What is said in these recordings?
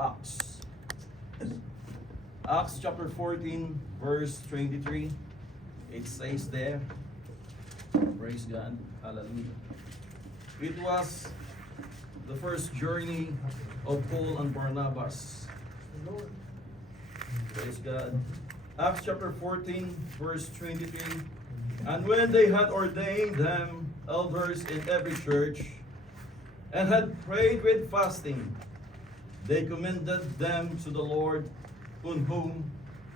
Acts. Acts chapter 14, verse 23. It says there, praise God, hallelujah. It was the first journey of Paul and Barnabas. Praise God. Acts chapter 14, verse 23. And when they had ordained them elders in every church, and had prayed with fasting, they commended them to the Lord, on whom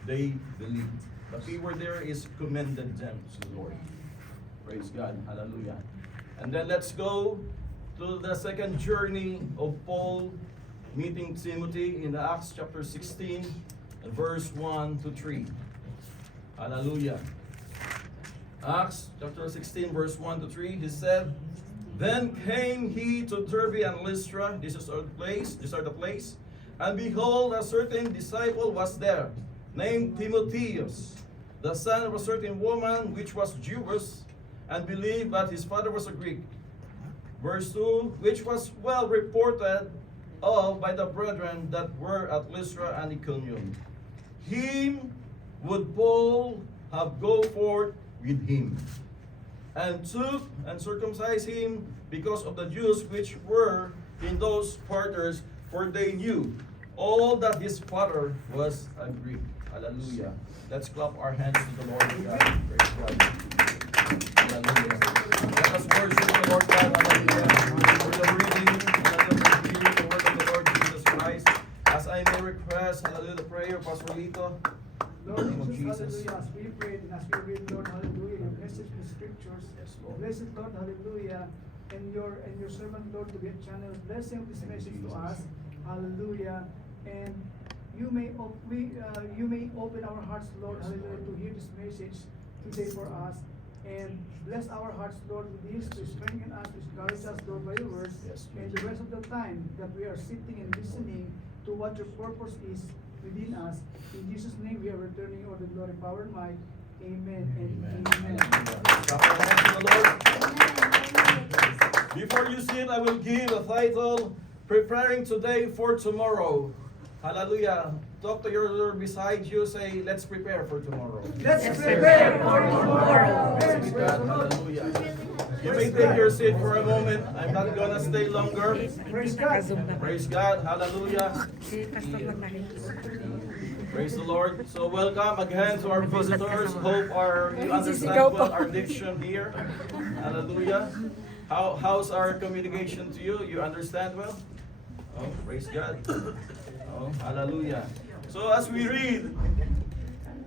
they believed. The key word there is commended them to the Lord. Praise God. Hallelujah. And then let's go to the second journey of Paul meeting Timothy in Acts chapter 16, and verse 1 to 3. Hallelujah. Acts chapter 16, verse 1 to 3, he said, Then came he to Derbe and Lystra, this is our place, these are the place, and behold, a certain disciple was there, named Timotheus, the son of a certain woman which was Jewish, and believed that his father was a Greek. Verse 2, which was well reported of by the brethren that were at Lystra and Iconium. Him would Paul have go forth with him, and took and circumcised him because of the Jews which were in those quarters, for they knew all that his father was a Greek. Hallelujah. Let's clap our hands to the Lord God. Praise God. Hallelujah. Let us worship the Lord God. Hallelujah. For the reading and the review of the word of the Lord Jesus Christ. As I may request, hallelujah, the prayer of Pastor Lito. Lord In the name of Jesus, Jesus. hallelujah, as we pray and as we read, Lord, hallelujah, your message in the scriptures. Yes, Lord. Bless it, Lord, hallelujah, and your servant, Lord, to be a channel of blessing of this Thank you, message to Jesus. us, hallelujah, and you may open our hearts, Lord, Yes, hallelujah, Lord. to hear this message today for us, and bless our hearts, Lord, with this, to strengthen us, to encourage us, Lord, by your words, Yes, and Lord. the rest of the time that we are sitting and listening to what your purpose is within us. In Jesus' name we are returning all the glory, power, and might. Amen and amen. Clap our hands to the Lord. Before you sit, I will give a title, Preparing Today for Tomorrow. Hallelujah. Talk to your beside you, say, let's prepare for tomorrow. Let's prepare for tomorrow. Praise God. Hallelujah. You may take your seat for a moment. I'm not gonna stay longer. Praise God. Praise God. Hallelujah. Praise the Lord. So welcome again to our visitors. Hope you understand well our diction here. Hallelujah. How's our communication to you? You understand well? Oh, praise God. Oh, hallelujah. So as we read,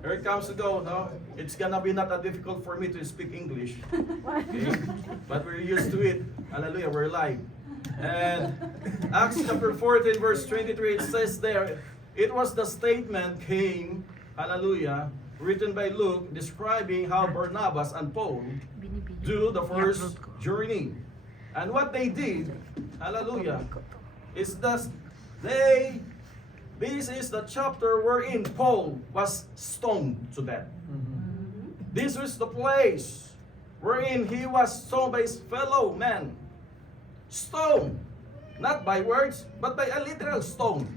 here it comes to go, no? It's gonna be not that difficult for me to speak English. Okay? But we're used to it. Hallelujah, we're live. And Acts chapter 14, verse 23, it says there, it was the statement came, hallelujah, written by Luke, describing how Barnabas and Paul do the first journey. And what they did, hallelujah, is that this is the chapter wherein Paul was stoned to death. This was the place wherein he was stoned by his fellow men. Stoned, not by words, but by a literal stone.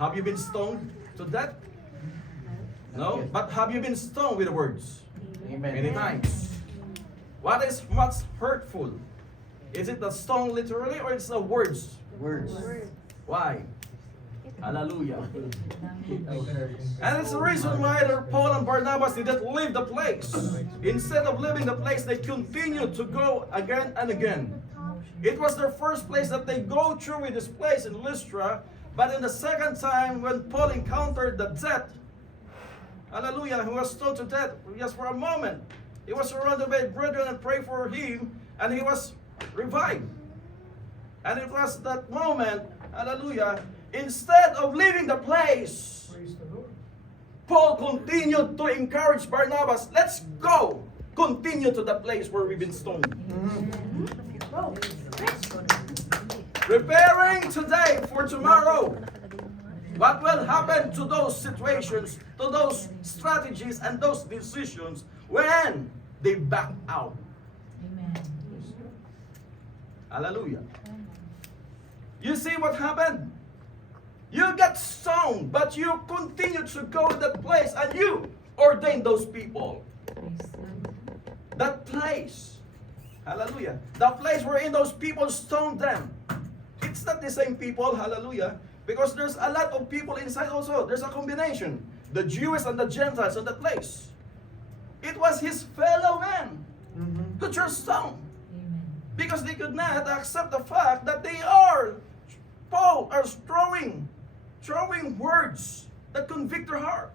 Have you been stoned to death? No? But have you been stoned with words? Amen. Many times. What is much hurtful? Is it the stone literally or it's the words? Words. Why? Hallelujah. And it's the reason why Paul and Barnabas didn't leave the place. Instead of leaving the place, they continued to go again and again. It was their first place that they go through with this place in Lystra, but in the second time when Paul encountered the death, hallelujah, he was stoned to death just for a moment. He was surrounded by brethren and prayed for him, and he was revived. And it was that moment, hallelujah, instead of leaving the place, Praise the Lord. Paul continued to encourage Barnabas, let's go. Continue to the place where we've been stoned. Preparing today for tomorrow. What will happen to those situations, to those strategies and those decisions when they back out? Hallelujah. You see what happened? stoned, but you continue to go to that place and you ordain those people. That place. Hallelujah. The place wherein those people stoned them. It's not the same people, hallelujah. Because there's a lot of people inside also. There's a combination. The Jews and the Gentiles in the place. It was his fellow men who just stoned. Because they could not accept the fact that Paul are throwing words that convict their heart.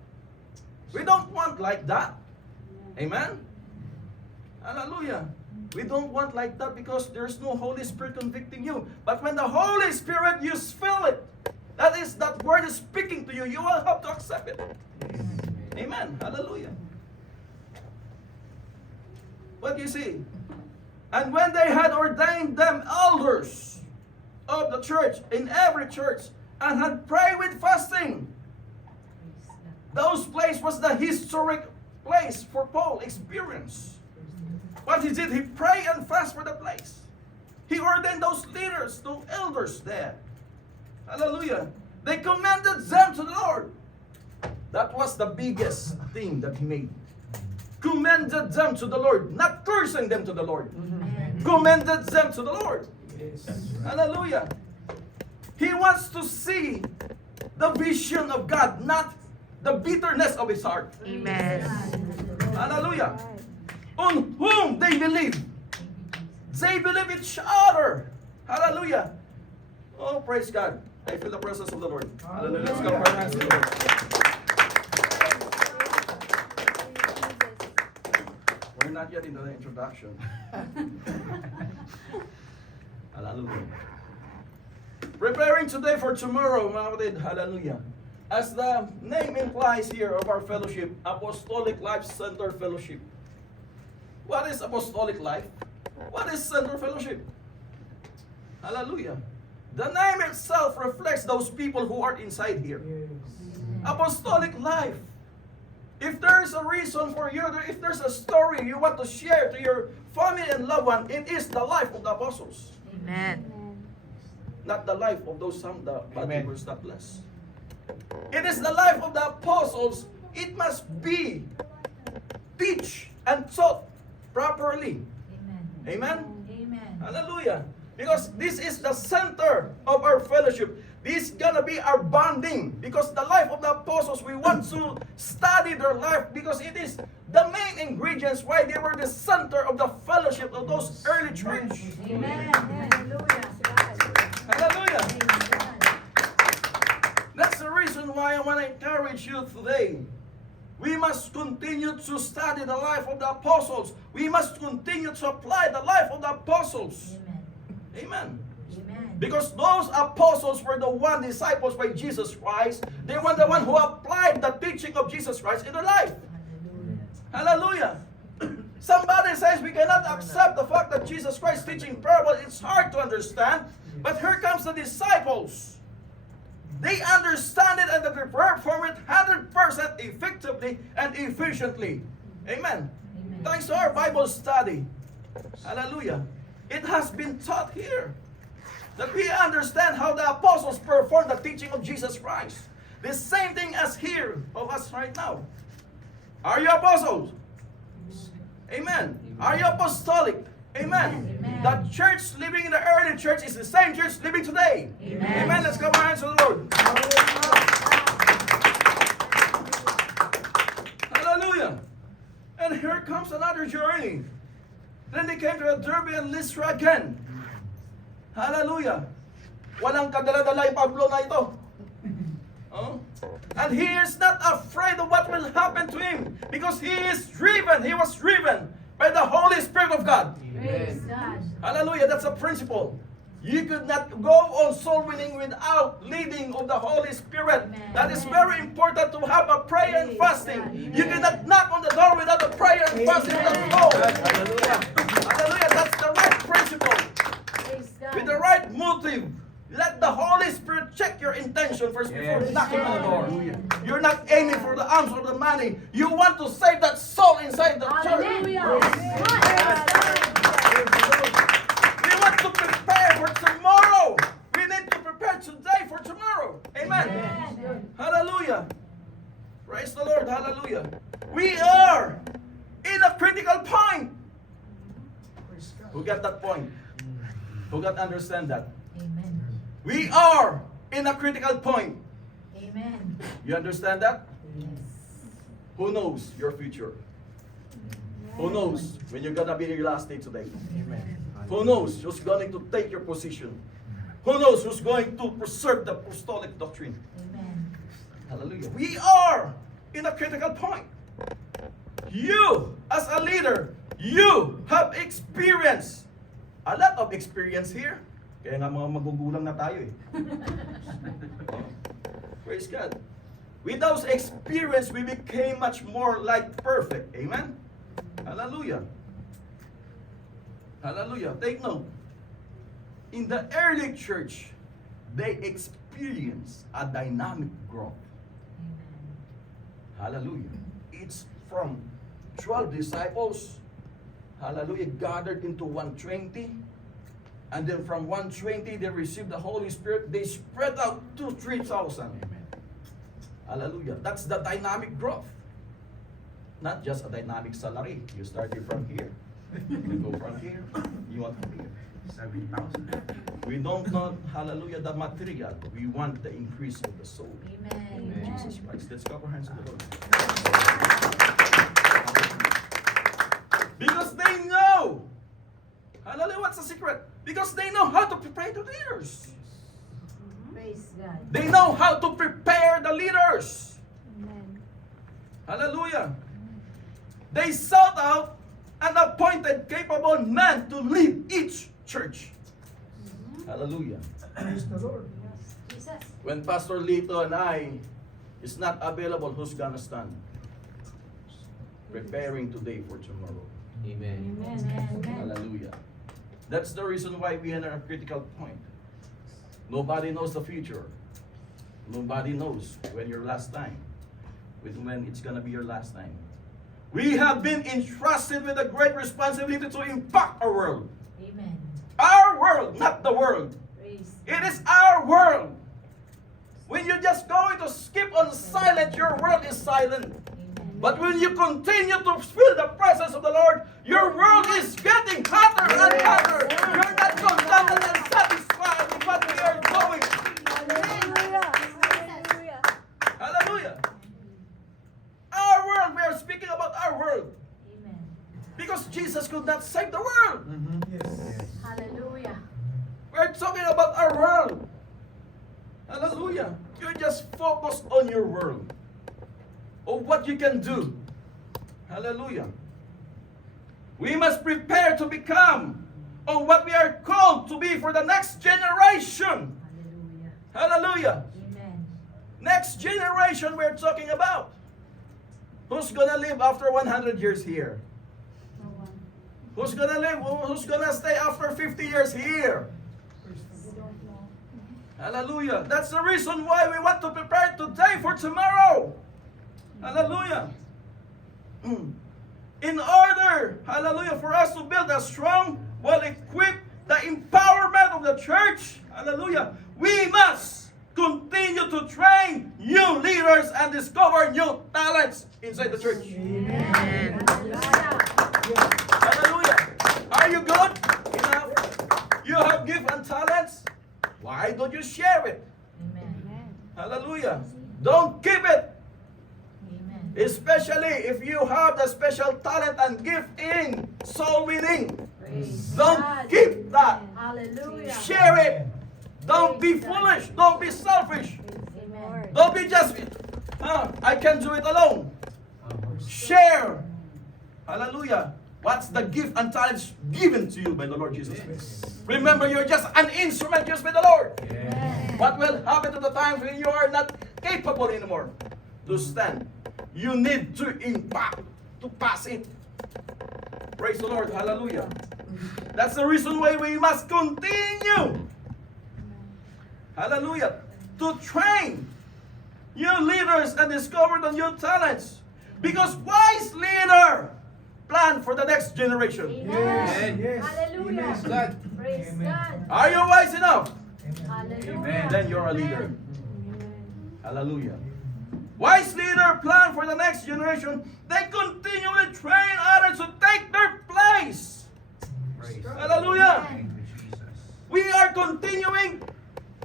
We don't want like that. Amen? Hallelujah. We don't want like that because there's no Holy Spirit convicting you. But when the Holy Spirit, you feel it. That word is speaking to you. You will have to accept it. Amen. Hallelujah. What do you see? And when they had ordained them elders of the church, in every church, and had prayed with fasting, those place was the historic place for Paul experience. What he did, he prayed and fast for the place. He ordained those leaders, those elders there. Hallelujah. They commended them to the Lord. That was the biggest thing that he made. Commended them to the Lord, not cursing them to the Lord. Commended them to the Lord. Yes. Hallelujah. He wants to see the vision of God, not the bitterness of his heart. Amen. Hallelujah. On whom they believe. They believe each other. Hallelujah. Oh, praise God. I feel the presence of the Lord. Hallelujah. Let's go for our hands to the Lord. We're not yet into the introduction. Hallelujah. Preparing today for tomorrow, mga kapatid. Hallelujah. As the name implies here of our fellowship, Apostolic Life Center Fellowship. What is Apostolic Life? What is Center Fellowship? Hallelujah. The name itself reflects those people who are inside here. Yes. Apostolic life. If there's a reason for you, if there's a story you want to share to your family and loved one, it is the life of the apostles. Amen. Not the life of those some the bad Amen. people that bless. It is the life of the apostles. It must be teach and taught properly. Amen? Hallelujah. Because this is the center of our fellowship. This is gonna be our bonding. Because the life of the apostles, we want to study their life because it is the main ingredients why they were the center of the fellowship of those early church. Hallelujah. That's the reason why I want to encourage you today. We must continue to study the life of the apostles. We must continue to apply the life of the apostles. Amen. Because those apostles were the one disciples by Jesus Christ. They were the one who applied the teaching of Jesus Christ in their life. Hallelujah. Somebody says we cannot accept the fact that Jesus Christ teaching parable. It's hard to understand. But here comes the disciples. They understand it and they perform it 100% effectively and efficiently. Amen. Thanks to our Bible study. Hallelujah. It has been taught here that we understand how the apostles performed the teaching of Jesus Christ. The same thing as here of us right now. Are you apostles? Amen. Are you apostolic? Amen. The church living in the early church is the same church living today. Amen. Let's come hands to the Lord. Hallelujah. And here comes another journey. Then they came to Derbe and Lystra again. Hallelujah. Walang kadala-dala yung Pablo na ito. Oh? And he is not afraid of what will happen to him because he is driven. He was driven by the Holy Spirit of God. Hallelujah. That's a principle. You could not go on soul winning without leading of the Holy Spirit. That is very important to have a prayer and fasting. You cannot knock on the door without a prayer and fasting. Let's go. Hallelujah. Hallelujah. That's the right principle. With the right motive. Let the Holy Spirit check your intention first before knocking on the door. You're not aiming for the arms or the money. You want to save that soul inside the church. We want to prepare for tomorrow. We need to prepare today for tomorrow. Amen. Hallelujah. Hallelujah. Praise the Lord. Hallelujah. We are in a critical point. Praise God. Who got that point? Who got understand that? Amen. We are in a critical point. Amen. You understand that? Yes. Who knows your future? Who knows when you're gonna be your last day today? Amen. Who knows who's going to take your position? Who knows who's going to preserve the apostolic doctrine? Amen. Hallelujah. We are in a critical point. You, as a leader, you have experience. A lot of experience here. Kaya nga mga magugulang na tayo eh. Praise God. With those experience, we became much more like perfect. Amen? Hallelujah. Hallelujah. Take note. In the early church, they experienced a dynamic growth. Amen. Hallelujah. It's from 12 disciples, hallelujah, gathered into 120. And then from 120, they received the Holy Spirit. They spread out to 3,000. Amen. Hallelujah. That's the dynamic growth. Not just a dynamic salary. You started from here. You go from here. You want from here. 7,000. We don't want, hallelujah, the material. We want the increase of the soul. Amen. Amen. Jesus Christ. Let's clap our hands to the Lord. Because they know. Hallelujah, what's the secret? Because they know how to prepare the leaders. Praise God. They know how to prepare the leaders. Amen. Hallelujah. They sought out an appointed, capable man to lead each church. Hallelujah. Praise the Lord. Yes. Jesus. When Pastor Lito and I is not available, who's gonna stand? Preparing today for tomorrow. Amen. Amen. Hallelujah. That's the reason why we are at a critical point. Nobody knows the future. Nobody knows when your last time, when it's gonna be your last time. We have been entrusted with a great responsibility to impact our world. Amen. Our world, not the world. Praise. It is our world. When you're just going to skip on silent, your world is silent. Amen. But when you continue to feel the presence of the Lord, your world is getting hotter and hotter. You're not contented and satisfied with what we are doing. Hallelujah. Our world, we are speaking about our world. Amen. Because Jesus could not save the world. Yes. Hallelujah. We're talking about our world. Hallelujah. You just focus on your world. Of what you can do. Hallelujah. We must prepare to become of what we are called to be for the next generation. Hallelujah. Hallelujah. Amen. Next generation we're talking about. Who's gonna live after 100 years here? No one. Who's gonna live? Who's gonna stay after 50 years here? We don't know. Hallelujah. That's the reason why we want to prepare today for tomorrow. Hallelujah. In order, hallelujah, for us to build a strong, well-equipped, the empowerment of the church, hallelujah, we must continue to train new leaders and discover new talents inside the church. Amen. Hallelujah. Hallelujah. Are you good enough? You have gift and talents? Why don't you share it? Amen. Hallelujah. Don't keep it. Amen. Especially if you have the special talent and gift in soul winning. Praise Don't God. keep that. Hallelujah. Share it. Don't be foolish. Don't be selfish. Amen. Don't be just, I can do it alone. Share. Hallelujah. What's the gift and talents given to you by the Lord Jesus Christ? Remember, you're just an instrument used by the Lord. Amen. What will happen to the times when you are not capable anymore to stand? You need to impact, to pass it. Praise the Lord. Hallelujah. That's the reason why we must continue. Hallelujah. To train new leaders and discover the new talents. Because wise leader plan for the next generation. Amen. Yes. Hallelujah. Amen. God. Praise God. Are you wise enough? Hallelujah. Amen. Then you're a leader. Amen. Hallelujah. Wise leader plan for the next generation. They continually train others to take their place. Praise Hallelujah. Thank you, Jesus. We are continuing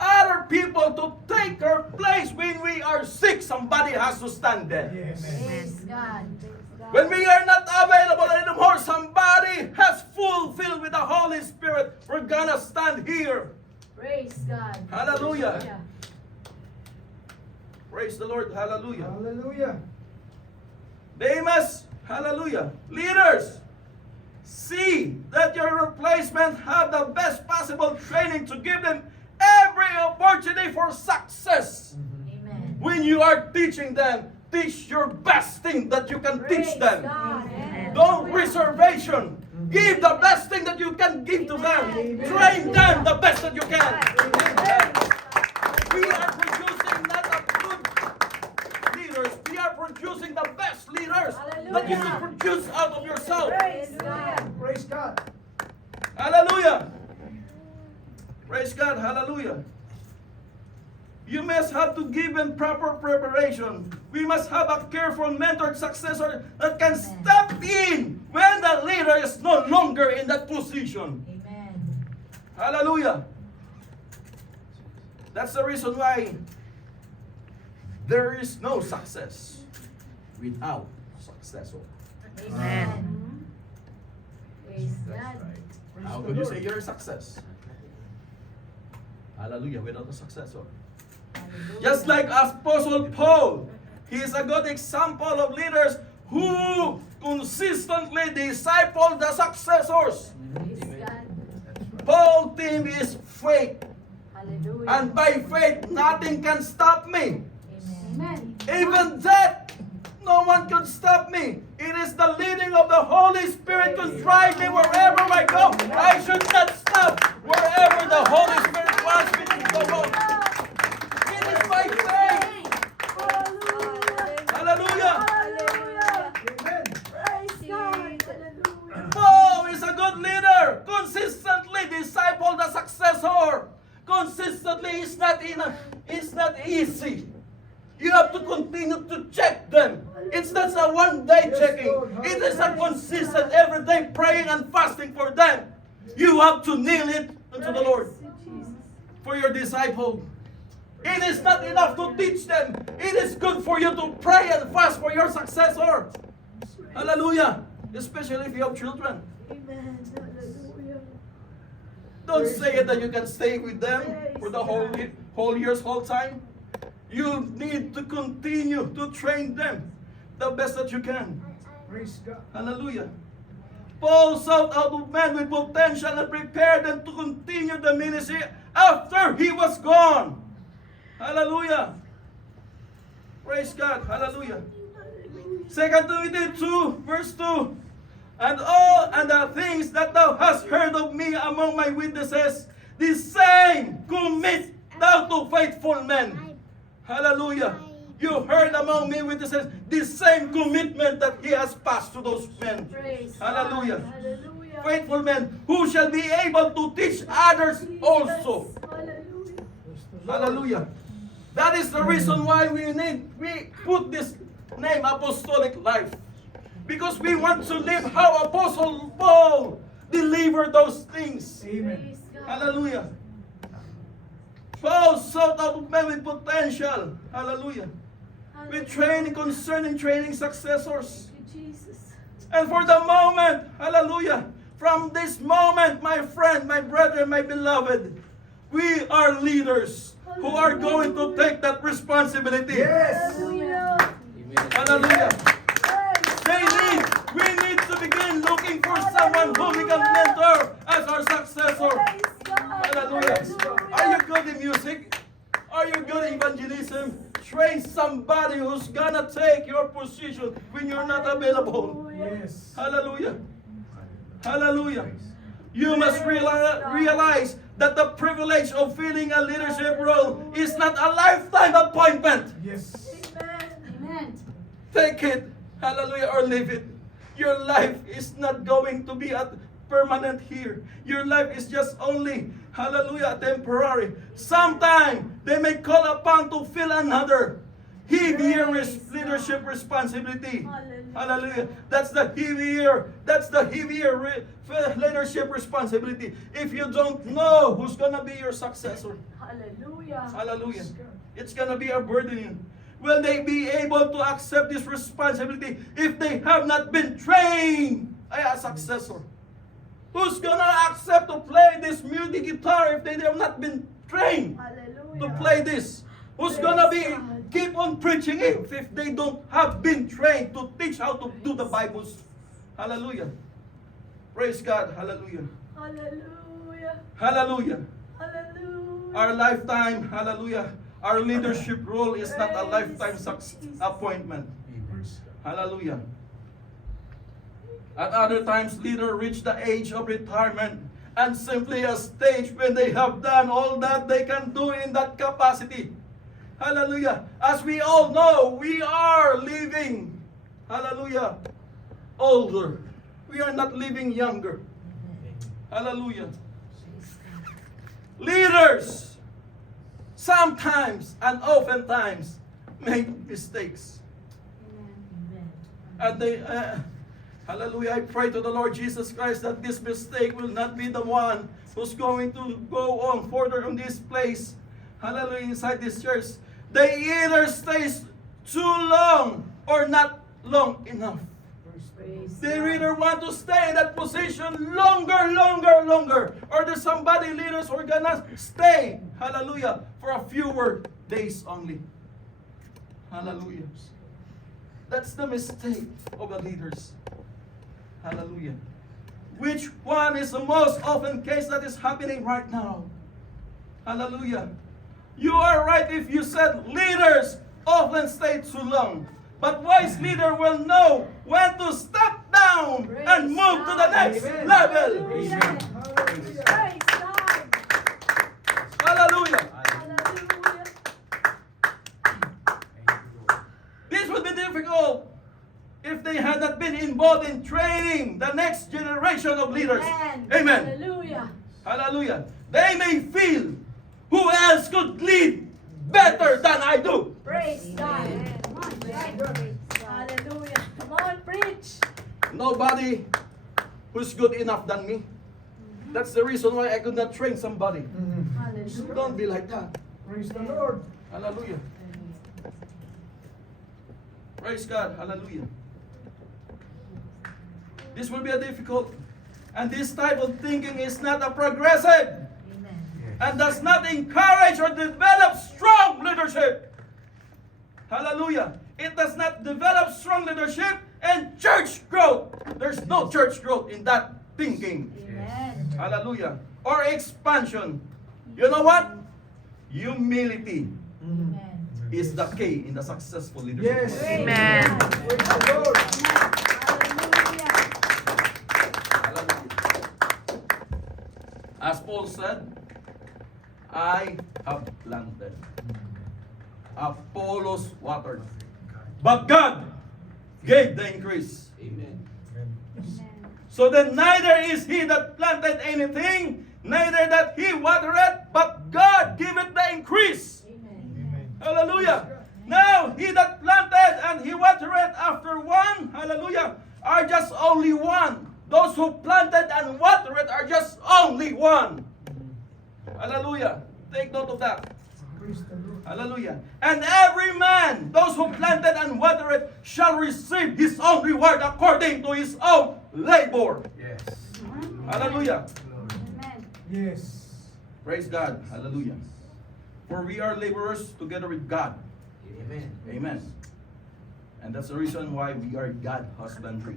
other people to take our place. When we are sick, somebody has to stand there. Yes. Praise God. When we are not available anymore, somebody has fulfilled with the Holy Spirit. We're gonna stand here. Praise God. Hallelujah. Praise the Lord. Hallelujah. Hallelujah. They must, hallelujah, leaders, see that your replacement have the best possible training to give them every opportunity for success. Amen. When you are teaching them, teach your best thing that you can Praise teach them. God. Don't reservation. Give the best thing that you can give to them. Amen. Train them the best that you can. Amen. We are producing not a good leaders. We are producing the best leaders that you can produce out of yourself. Praise God. Praise God. Hallelujah. Praise God. Hallelujah. You must have to give them proper preparation. We must have a careful mentored successor that can step in when the leader is no longer in that position. Amen. Hallelujah. That's the reason why there is no success without successor. Amen. Praise That's God. right. How could you say you're a success? Hallelujah, without a successor. Hallelujah. Just like Apostle Paul, he is a good example of leaders who consistently disciple the successors. Praise God. That's right. Paul's theme is faith, Hallelujah. and by faith nothing can stop me. Amen. Even that, no one can stop me. It is the leading of the Holy Spirit to drive me wherever I go. I should not stop wherever the Holy Spirit wants me to go. It is by faith. Hallelujah. Hallelujah. Amen. Praise God. Hallelujah. Paul is a good leader. Consistently disciple the successor. Consistently it's not easy. You have to continue to check them. It's not a one-day Yes, checking. Lord. It is a consistent everyday praying and fasting for them. You have to kneel it unto the Lord for your disciple. It is not enough to teach them. It is good for you to pray and fast for your successor. Hallelujah. Especially if you have children. Amen. Hallelujah. Don't say it that you can stay with them for the whole year's whole time. You need to continue to train them the best that you can. Praise God. Hallelujah. Paul sought out men with potential and prepared them to continue the ministry after he was gone. Hallelujah. Praise God. Hallelujah. 2 Timothy 2, verse 2. And the things that thou hast heard of me among my witnesses, the same commit thou to faithful men. Hallelujah. You heard among me witnesses the same commitment that he has passed to those men. Praise Hallelujah. God. Hallelujah. Faithful men who shall be able to teach others also. Hallelujah. Praise the Lord. Hallelujah. That is the reason why we put this name Apostolic Life. Because we want to live how Apostle Paul delivered those things. Amen. Praise God. Hallelujah. Paul sought out men with potential. Hallelujah. With training concerning training successors. Thank you, Jesus. And for the moment, hallelujah, from this moment, my friend, my brother, my beloved, we are leaders who are going to take that responsibility. Yes. Hallelujah. Hallelujah. Praise We need to begin looking for someone who we can mentor as our successor. Praise God. Hallelujah. Are you good in music? Are you good in evangelism? Train somebody who's gonna take your position when you're not available. Yes. Hallelujah. Hallelujah. You must realize that the privilege of filling a leadership role is not a lifetime appointment. Yes. Amen. Take it, hallelujah, or leave it. Your life is not going to be permanent here. Your life is just only, hallelujah, temporary. Sometime they may call upon to fill another. heavier Praise leadership God. responsibility. Hallelujah. Hallelujah. That's the heavier leadership responsibility. If you don't know who's gonna be your successor, Hallelujah. hallelujah, it's gonna be a burden. Will they be able to accept this responsibility if they have not been trained as a successor? Who's gonna accept to play this music guitar if they have not been trained Hallelujah. to play this? Who's Praise gonna be God. keep on preaching it if they don't have been trained to teach how to do the Bibles? Hallelujah. Praise God. Hallelujah. Hallelujah. Hallelujah. Hallelujah. Our lifetime, hallelujah. Our leadership role is not a Praise lifetime Jesus. appointment. Amen. Hallelujah. At other times, leaders reach the age of retirement and simply a stage when they have done all that they can do in that capacity. Hallelujah. As we all know, we are living, hallelujah, older. We are not living younger. Hallelujah. Leaders sometimes and oftentimes make mistakes. And they, hallelujah, I pray to the Lord Jesus Christ that this mistake will not be the one who's going to go on further on this place. Hallelujah, inside this church. They either stay too long or not long enough. Praise They God. either want to stay in that position longer, or there's somebody leaders who are gonna stay, hallelujah, for a fewer days only. Hallelujah. That's the mistake of the leaders. Hallelujah. Which one is the most often case that is happening right now? Hallelujah. You are right if you said leaders often stay too long. But wise leader will know when to step down Praise and move to the God. next Amen. level. Hallelujah. Hallelujah. Praise God. Hallelujah. Hallelujah. Thank you, Lord. This would be difficult if they had not been involved in training the next generation of leaders. Amen. Amen. Hallelujah. Hallelujah. They may feel who else could lead better than I do. Praise God. Come on, right? Hallelujah. Come on, preach. Nobody who's good enough than me. That's the reason why I could not train somebody. Hallelujah. Don't be like that. Praise the Lord. Hallelujah. Praise God. Hallelujah. This will be a difficult. And this type of thinking is not a progressive and does not encourage or develop strong leadership. Hallelujah. It does not develop strong leadership and church growth. There's no church growth in that thinking. Amen. Hallelujah. Or expansion. You know what? Humility Amen. is the key in the successful leadership. Yes. Praise Amen. God. Praise the Lord. Hallelujah. Hallelujah. As Paul said, I have planted, Apollos watered, but God gave the increase. Amen. Amen. So then neither is he that planted anything, neither that he watered, but God giveth the increase. Amen. Hallelujah. Now he that planted and he watered after one, hallelujah, are just only one. Those who planted and watered are just only one. Hallelujah. Take note of that. Praise the Lord. Hallelujah. And every man, those who planted and watered, shall receive his own reward according to his own labor. Yes. Hallelujah. Lord. Amen. Yes. Praise God. Hallelujah. For we are laborers together with God. Amen. Amen. And that's the reason why we are God husbandry.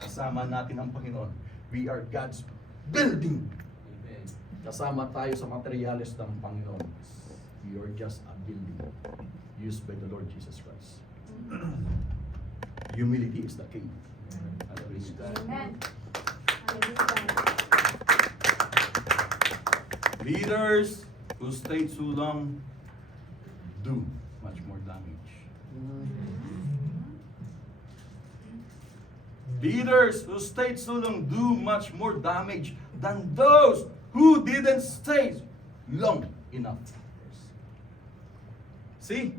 Kasama natin ang Panginoon. We are God's building. Amen. Kasama tayo sa materyales ng Panginoon. We are just a building used by the Lord Jesus Christ. Humility is the key. Hallelujah. Amen. Hallelujah. Leaders who stay too long do much more damage. Leaders who stayed so long do much more damage than those who didn't stay long enough. See?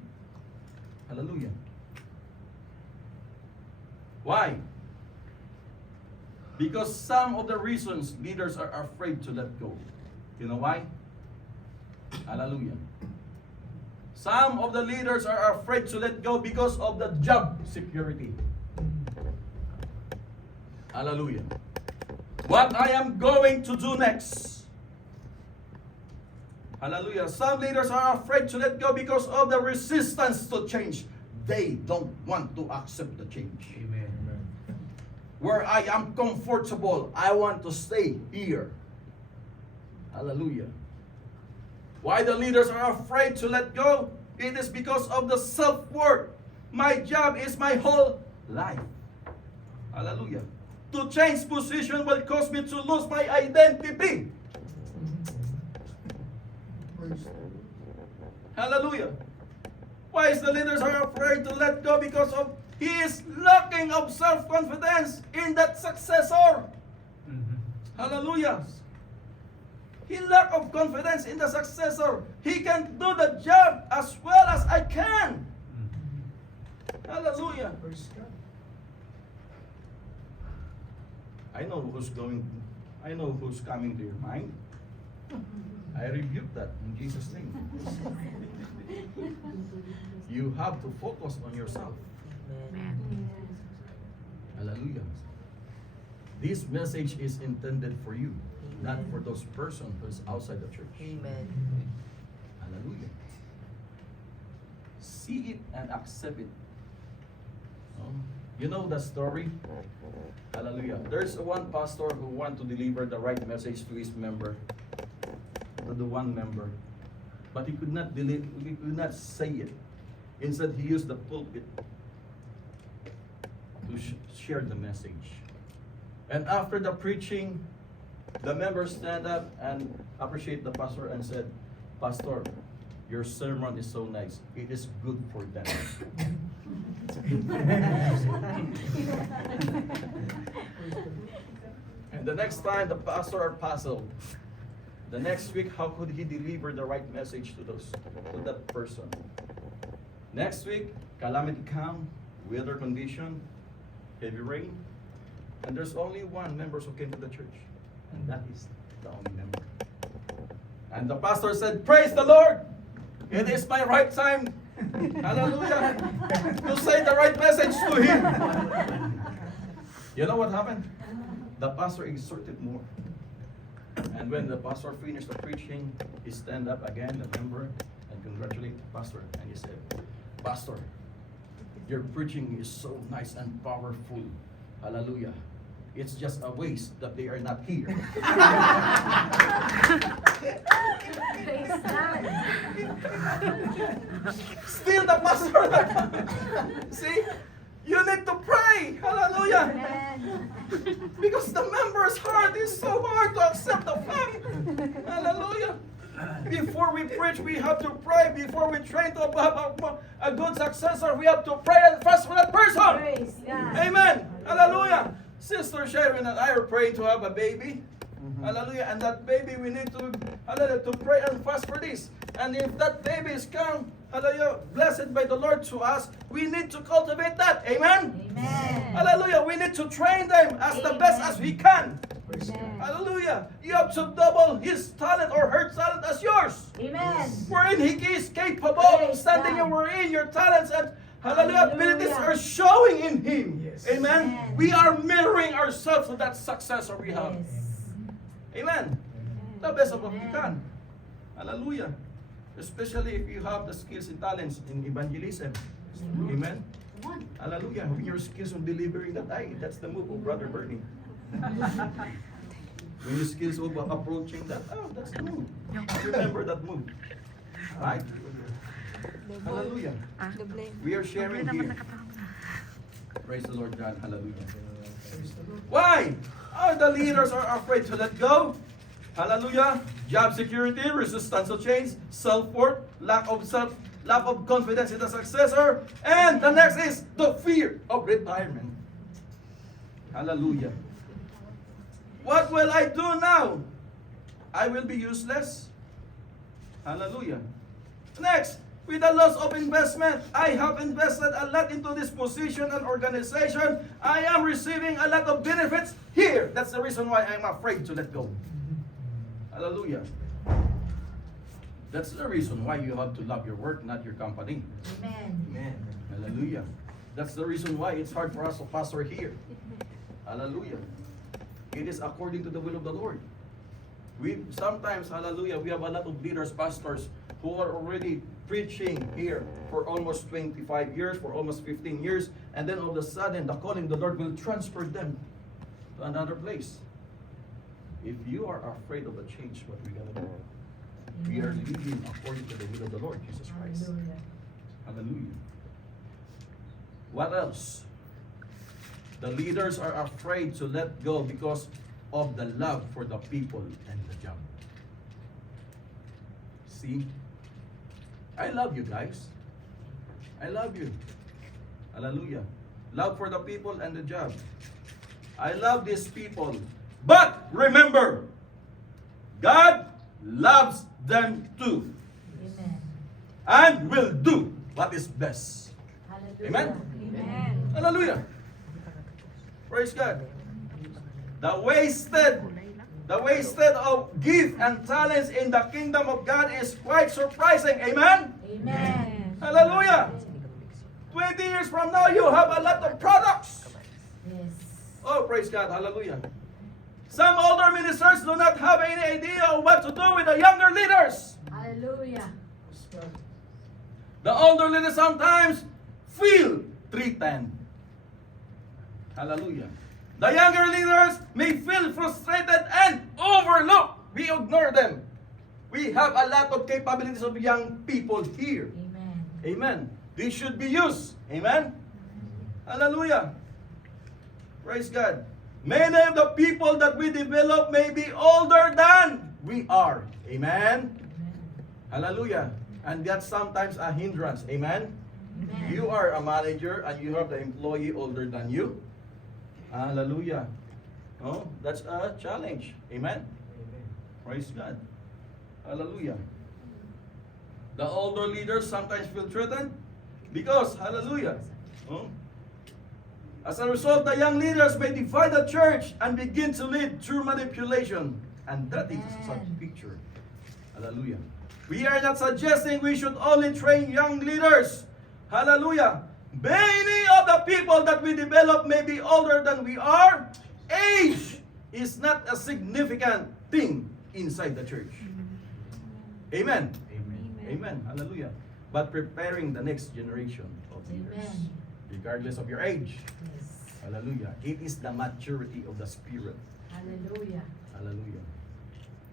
Hallelujah. Why? Because some of the reasons leaders are afraid to let go. You know why? Hallelujah. Some of the leaders are afraid to let go because of the job security. Hallelujah. What I am going to do next. Hallelujah. Some leaders are afraid to let go because of the resistance to change. They don't want to accept the change. Amen. Where I am comfortable, I want to stay here. Hallelujah. Why the leaders are afraid to let go? It is because of the self-worth. My job is my whole life. Hallelujah. To change position will cause me to lose my identity. Hallelujah. Why is the leaders are afraid to let go? Because of he is lacking of self-confidence in that successor. Hallelujah. He lack of confidence in the successor. He can do the job as well as I can. Hallelujah. Praise God. I know who's coming to your mind. I rebuke that in Jesus' name. You have to focus on yourself. Hallelujah. This message is intended for you, not for those person who's outside the church. Amen. Hallelujah. See it and accept it. You know the story? Hallelujah. There's one pastor who want to deliver the right message to his member, to the one member, but he could not he could not say it. Instead, he used the pulpit to share the message. And after the preaching, the members stand up and appreciate the pastor and said, "Pastor, your sermon is so nice. It is good for them." And the next time the pastor are puzzled, the next week, how could he deliver the right message to that person? Next week, calamity come, weather condition, heavy rain, and there's only one member who came to the church, and that is the only member. And the pastor said, "Praise the Lord! It is my right time, hallelujah, to say the right message to him." You know what happened? The pastor exhorted more. And when the pastor finished the preaching, he stand up again, the member, and congratulate the pastor. And he said, "Pastor, your preaching is so nice and powerful. Hallelujah. It's just a waste that they are not here." Praise God. Still the pastor. See? You need to pray. Hallelujah. Amen. Because the member's heart is so hard to accept the fact. Hallelujah. Before we preach, we have to pray. Before we train to have a good successor, we have to pray and fast for that person. Praise God. Amen. Hallelujah. Sister Sharon and I are praying to have a baby. Hallelujah. And that baby, we need to, hallelujah, to pray and fast for this. And if that baby is come, hallelujah, blessed by the Lord to us, we need to cultivate that. Amen. Amen. Hallelujah. We need to train them as the best as we can. Amen. Hallelujah. You have to double his talent or her talent as yours. Amen. Wherein he is capable of Praise standing God. wherein your talents and hallelujah, Hallelujah. abilities are showing in him. Yes. Amen. Amen. We are mirroring ourselves to that successor we have. Yes. Amen. The best of what we can. Hallelujah. Especially if you have the skills and talents in evangelism. Amen. Come on. Hallelujah. When your skills of delivering that that's the move of Brother Bernie. When your skills of approaching that, that's the move. Remember that move. Right? Hallelujah. We are sharing here. Praise the Lord God. Hallelujah. Praise the Lord. Why? The leaders are afraid to let go. Hallelujah. Job security, resistance to change, self-worth, lack of confidence in the successor. And the next is the fear of retirement. Hallelujah. What will I do now? I will be useless. Hallelujah. Next, with a loss of investment. I have invested a lot into this position and organization. I am receiving a lot of benefits here. That's the reason why I'm afraid to let go. Hallelujah. That's the reason why you have to love your work, not your company. Amen. Amen. Hallelujah. That's the reason why it's hard for us to pastor here. Hallelujah. It is according to the will of the Lord. We sometimes, hallelujah, we have a lot of leaders, pastors who are already preaching here for almost 25 years, for almost 15 years, and then all of a sudden the calling of the Lord will transfer them to another place. If you are afraid of the change, what we gotta do? We are living according to the will of the Lord Jesus Christ. Hallelujah. Hallelujah. What else? The leaders are afraid to let go because of the love for the people and the job. See? I love you guys. I love you. Hallelujah. Love for the people and the job. I love these people. But remember, God loves them too Amen. and will do what is best. Hallelujah. Amen? Amen. Hallelujah. Praise God. The wasted of gift and talents in the kingdom of God is quite surprising. Amen? Amen. Hallelujah. 20 years from now, you have a lot of products. Yes. Oh, praise God. Hallelujah. Some older ministers do not have any idea of what to do with the younger leaders. Hallelujah. The older leaders sometimes feel threatened. Hallelujah. The younger leaders may feel frustrated and overlooked. We ignore them. We have a lot of capabilities of young people here. Amen. Amen. They should be used. Amen. Hallelujah. Praise God. Many of the people that we develop may be older than we are. Amen. Amen. Hallelujah. And that's sometimes a hindrance. Amen. Amen. You are a manager and you have the employee older than you. Hallelujah. Oh, that's a challenge. Amen. Praise God. Hallelujah. The older leaders sometimes feel threatened because, hallelujah. Oh, as a result, the young leaders may divide the church and begin to lead through manipulation. And that is such a picture. Hallelujah. We are not suggesting we should only train young leaders. Hallelujah. Many of the people that we develop may be older than we are. Age is not a significant thing inside the church. Amen. Amen. Amen. Hallelujah. But preparing the next generation of leaders, Amen. regardless of your age. Yes. Hallelujah. It is the maturity of the Spirit. Hallelujah. Hallelujah.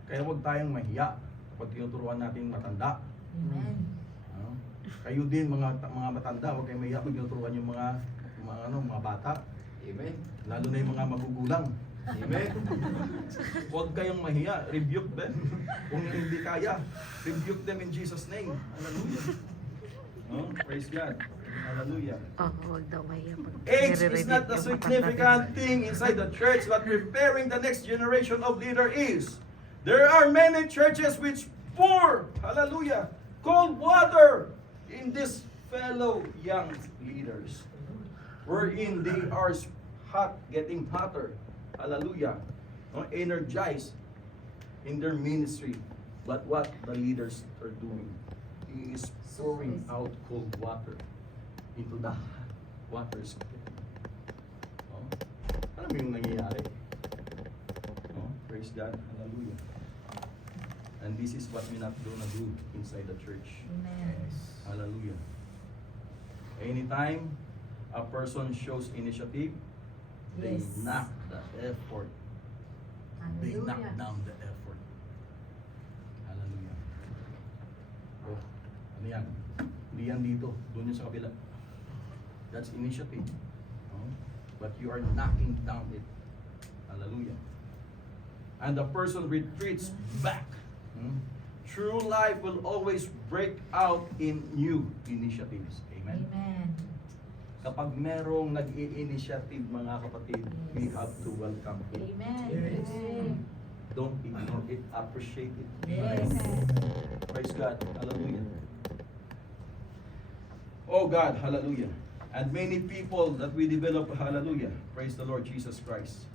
Kaya huwag tayong mahiya kapag tinuturuan natin matanda. Amen. Ano? Kayo din mga matanda, huwag kayong mahiya kung tinuturuan yung mga bata. Amen. Lalo na yung mga magugulang. Amen. Huwag kayong mahiya. Rebuke them. Kung hindi kaya, rebuke them in Jesus' name. Hallelujah. Oh, praise God. Hallelujah. Huwag daw mahiya pag Age is nire-review not a yung significant matanda. thing inside the church, but preparing the next generation of leader is. There are many churches which pour, hallelujah, cold water in these fellow young leaders, wherein they are hot, getting hotter, hallelujah, energized in their ministry. But what the leaders are doing, he is pouring out cold water into the hot waters. Oh, ano yung nangyayari? Oh, praise God, hallelujah. And this is what we're not gonna do inside the church. Amen. Hallelujah. Anytime a person shows initiative, they Yes. knock the effort. They knock Hallelujah. down the effort. Hallelujah. Oh, ano yan? Hindi yan dito. Doon yun sa kabila. That's initiative. Oh, but you are knocking down it. Hallelujah. And the person retreats back. True life will always break out in new initiatives. Amen. Amen. Kapag merong nag-i-initiative, mga kapatid, we have to welcome it. Amen. Yes. Amen. Don't ignore it, appreciate it. Yes. Praise God. Hallelujah. Oh God, hallelujah. And many people that we develop, hallelujah. Praise the Lord Jesus Christ.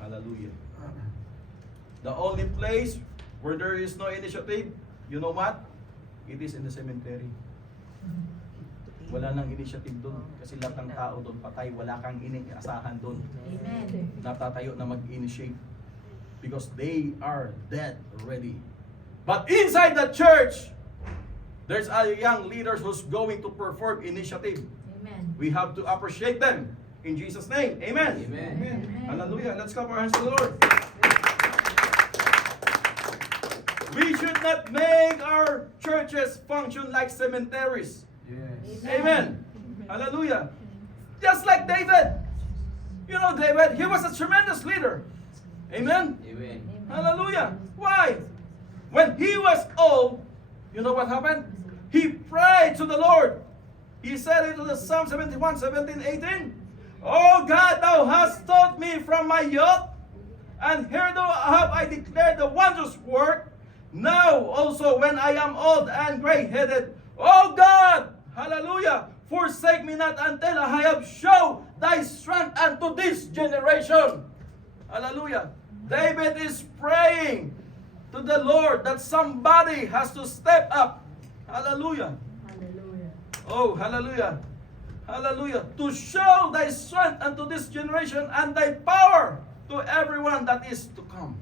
Hallelujah. The only place where there is no initiative, you know what? It is in the cemetery. Wala nang initiative doon. Kasi lahat ng tao doon patay. Wala kang iniasahan doon. Amen. Natatayo na mag-initiate. Because they are dead already. But inside the church, there's a young leaders who's going to perform initiative. Amen. We have to appreciate them. In Jesus' name. Amen. Amen. Hallelujah. Let's clap our hands to the Lord. We should not make our churches function like cemeteries. Yes. Amen. Hallelujah. Just like David. You know David, he was a tremendous leader. Amen. Amen. Hallelujah. Why? When he was old, you know what happened? He prayed to the Lord. He said it to the Psalm 71, 17, 18. Oh God, thou hast taught me from my youth, and hitherto have I declared the wondrous work. Now also when I am old and gray-headed, oh God, hallelujah, forsake me not until I have shown thy strength unto this generation. Hallelujah. David is praying to the Lord that somebody has to step up. Hallelujah. Hallelujah. Oh, hallelujah. Hallelujah. To show thy strength unto this generation and thy power to everyone that is to come.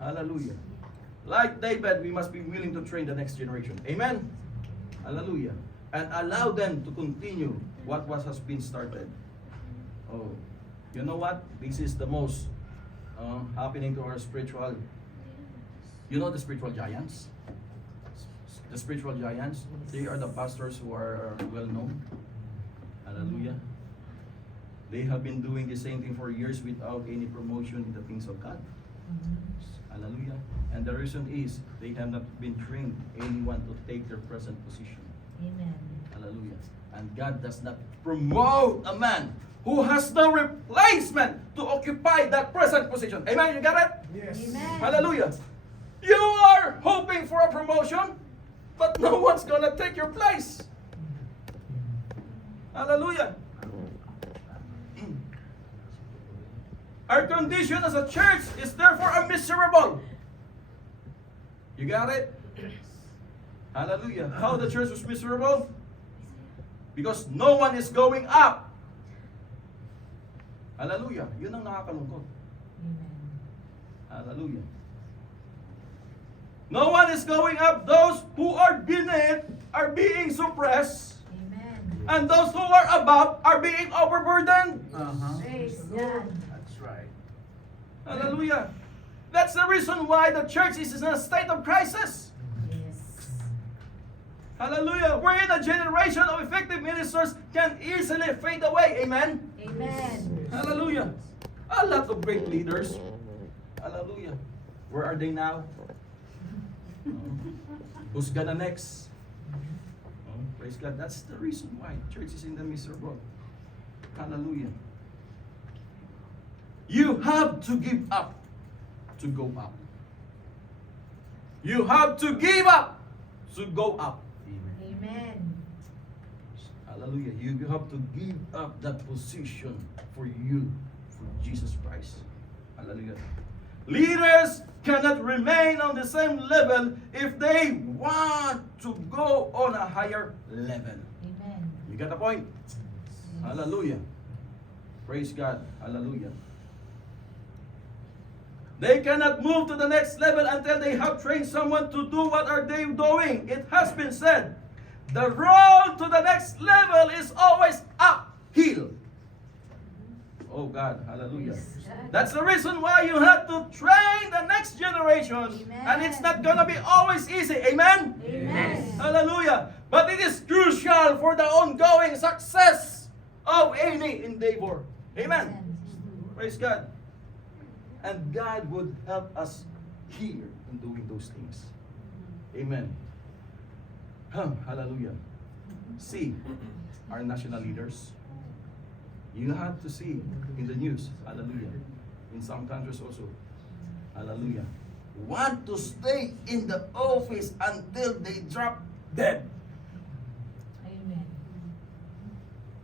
Hallelujah. Like David, we must be willing to train the next generation. Amen. Hallelujah. And allow them to continue what has been started. Oh, you know what? This is the most happening to our spiritual. You know the spiritual giants? The spiritual giants, they are the pastors who are well known. Hallelujah. They have been doing the same thing for years without any promotion in the things of God. Hallelujah. And the reason is they have not been trained anyone to take their present position. Amen. Hallelujah. And God does not promote a man who has no replacement to occupy that present position. Amen. You got it? Yes. Amen. Hallelujah. You are hoping for a promotion, but no one's gonna take your place. Hallelujah. Our condition as a church is therefore a miserable. You got it? Hallelujah. How the church was miserable? Because no one is going up. Hallelujah. Yun ang nakakalungkot. Amen. Hallelujah. No one is going up. Those who are beneath are being suppressed. Amen. And those who are above are being overburdened. Praise God. That's right. Hallelujah. That's the reason why the church is in a state of crisis. Yes. Hallelujah. Wherein a generation of effective ministers can easily fade away. Amen. Amen. Hallelujah. A lot of great leaders. Hallelujah. Where are they now? Who's gonna next? Oh, praise God. That's the reason why church is in the miserable. Hallelujah. You have to give up to go up. You have to give up to go up. Amen. Amen. Hallelujah. You have to give up that position for you, for Jesus Christ. Hallelujah. Leaders cannot remain on the same level if they want to go on a higher level. Amen. You got the point? Hallelujah. Praise God. Hallelujah. They cannot move to the next level until they have trained someone to do what are they doing. It has been said, the road to the next level is always uphill. Oh God, hallelujah. Praise God. That's the reason why you have to train the next generation. Amen. And it's not gonna be always easy. Amen? Amen. Hallelujah. But it is crucial for the ongoing success of any endeavor. Amen. Praise God. And God would help us here in doing those things. Amen. Hallelujah. See, our national leaders, you have to see in the news, hallelujah, in some countries also, hallelujah, want to stay in the office until they drop dead. Amen.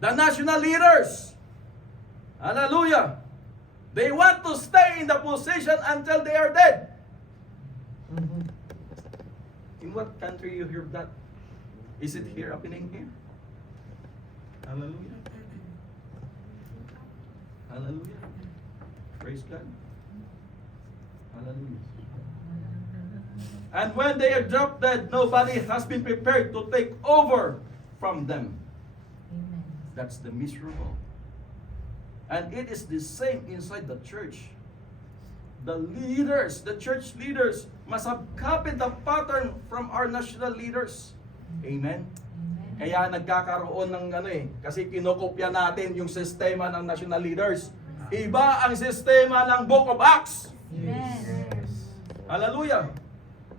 The national leaders. Hallelujah. They want to stay in the position until they are dead. In what country you hear that? Is it here happening here? Hallelujah. Hallelujah. Praise God. Hallelujah. And when they are dropped dead, nobody has been prepared to take over from them. Amen. That's the miserable. And it is the same inside the church. The leaders, the church leaders, must have copied the pattern from our national leaders. Amen? Amen. Kaya nagkakaroon ng kasi kinokopya natin yung sistema ng national leaders. Iba ang sistema ng Book of Acts. Amen. Hallelujah.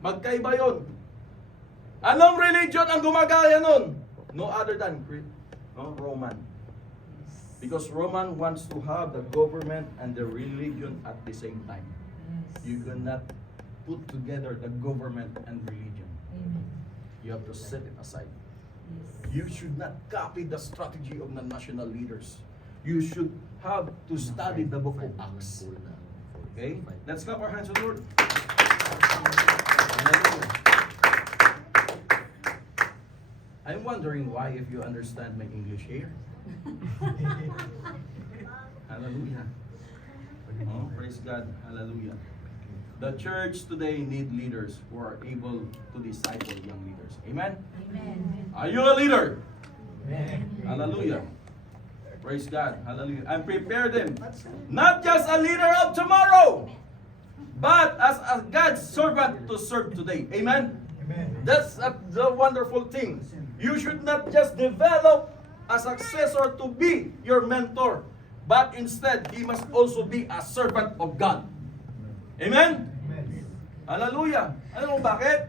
Magkaiba yun. Anong religion ang gumagaya nun? No other than Roman. Because Roman wants to have the government and the religion at the same time. Yes. You cannot put together the government and religion. Amen. You have to set it aside. Yes. You should not copy the strategy of the national leaders. You should have to study the book of Acts. Okay? Let's clap our hands to the Lord. Hallelujah. I'm wondering why if you understand my English here. Hallelujah. Oh, praise God. Hallelujah. The church today need leaders who are able to disciple young leaders. Amen? Amen. Are you a leader? Amen. Hallelujah. Praise God. Hallelujah. And prepare them. Not just a leader of tomorrow, but as a God's servant to serve today. Amen? That's the wonderful thing. You should not just develop a successor to be your mentor, but instead, he must also be a servant of God. Amen? Hallelujah. Alam mo bakit?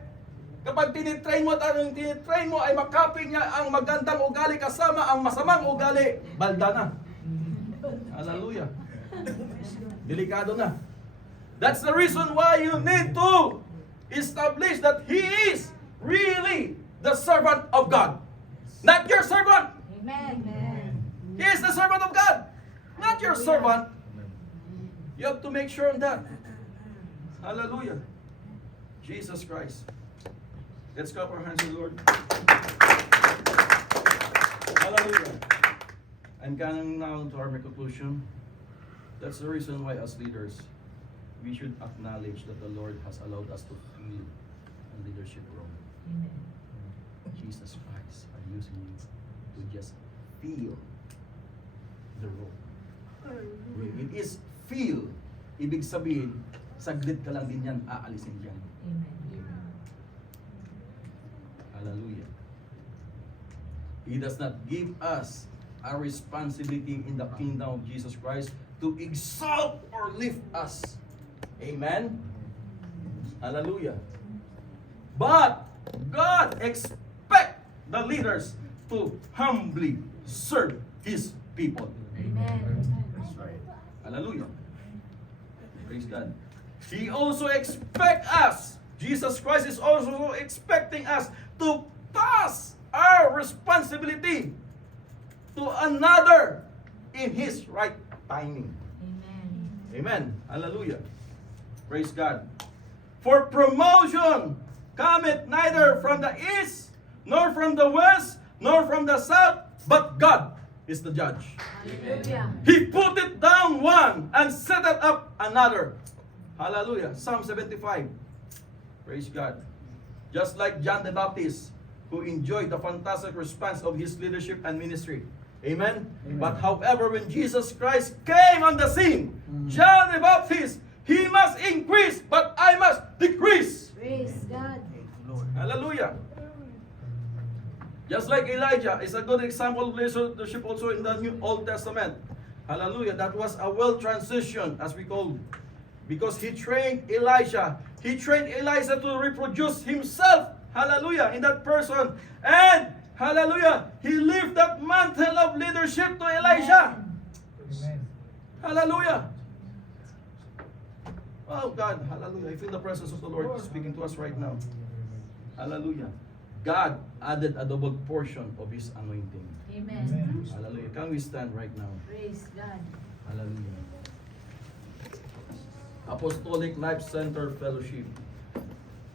Kapag tinitrain mo at ang tinitrain mo ay makapin niya ang magandang ugali kasama ang masamang ugali, balda na. Hallelujah. Delikado na. That's the reason why you need to establish that he is really the servant of God. Not your servant. Amen. He is the servant of God. Not your servant. You have to make sure on that. Hallelujah. Jesus Christ. Let's clap our hands to the Lord. Hallelujah. I'm coming now to our conclusion. That's the reason why as leaders, we should acknowledge that the Lord has allowed us to feel a leadership role. Amen. Jesus Christ are using you to just feel the role. When it is feel, ibig sabihin, saglit ka lang din yan, aalisin yan. Amen. Hallelujah. He does not give us a responsibility in the kingdom of Jesus Christ to exalt or lift us. Amen? Hallelujah. But God expects the leaders to humbly serve His people. Amen. That's right. Hallelujah. Praise God. He also expects us. Jesus Christ is also expecting us to pass our responsibility to another in His right timing. Amen. Amen. Hallelujah. Praise God. For promotion cometh neither from the east, nor from the west, nor from the south, but God is the judge. Hallelujah. He put it down one and set it up another. Hallelujah. Psalm 75. Praise God. Just like John the Baptist, who enjoyed the fantastic response of his leadership and ministry. Amen? But however, when Jesus Christ came on the scene, John the Baptist, he must increase, but I must decrease. Praise God. Lord. Hallelujah. Just like Elijah is a good example of leadership also in the New Old Testament. Hallelujah. That was a well transition, as we call it. Because he trained Elijah. He trained Elijah to reproduce himself. Hallelujah. In that person. And, hallelujah, he left that mantle of leadership to Elijah. Hallelujah. Oh God, hallelujah. I feel the presence of the Lord speaking to us right now. Hallelujah. God added a double portion of His anointing. Amen. Hallelujah. Can we stand right now? Praise God. Hallelujah. Apostolic Life Center Fellowship.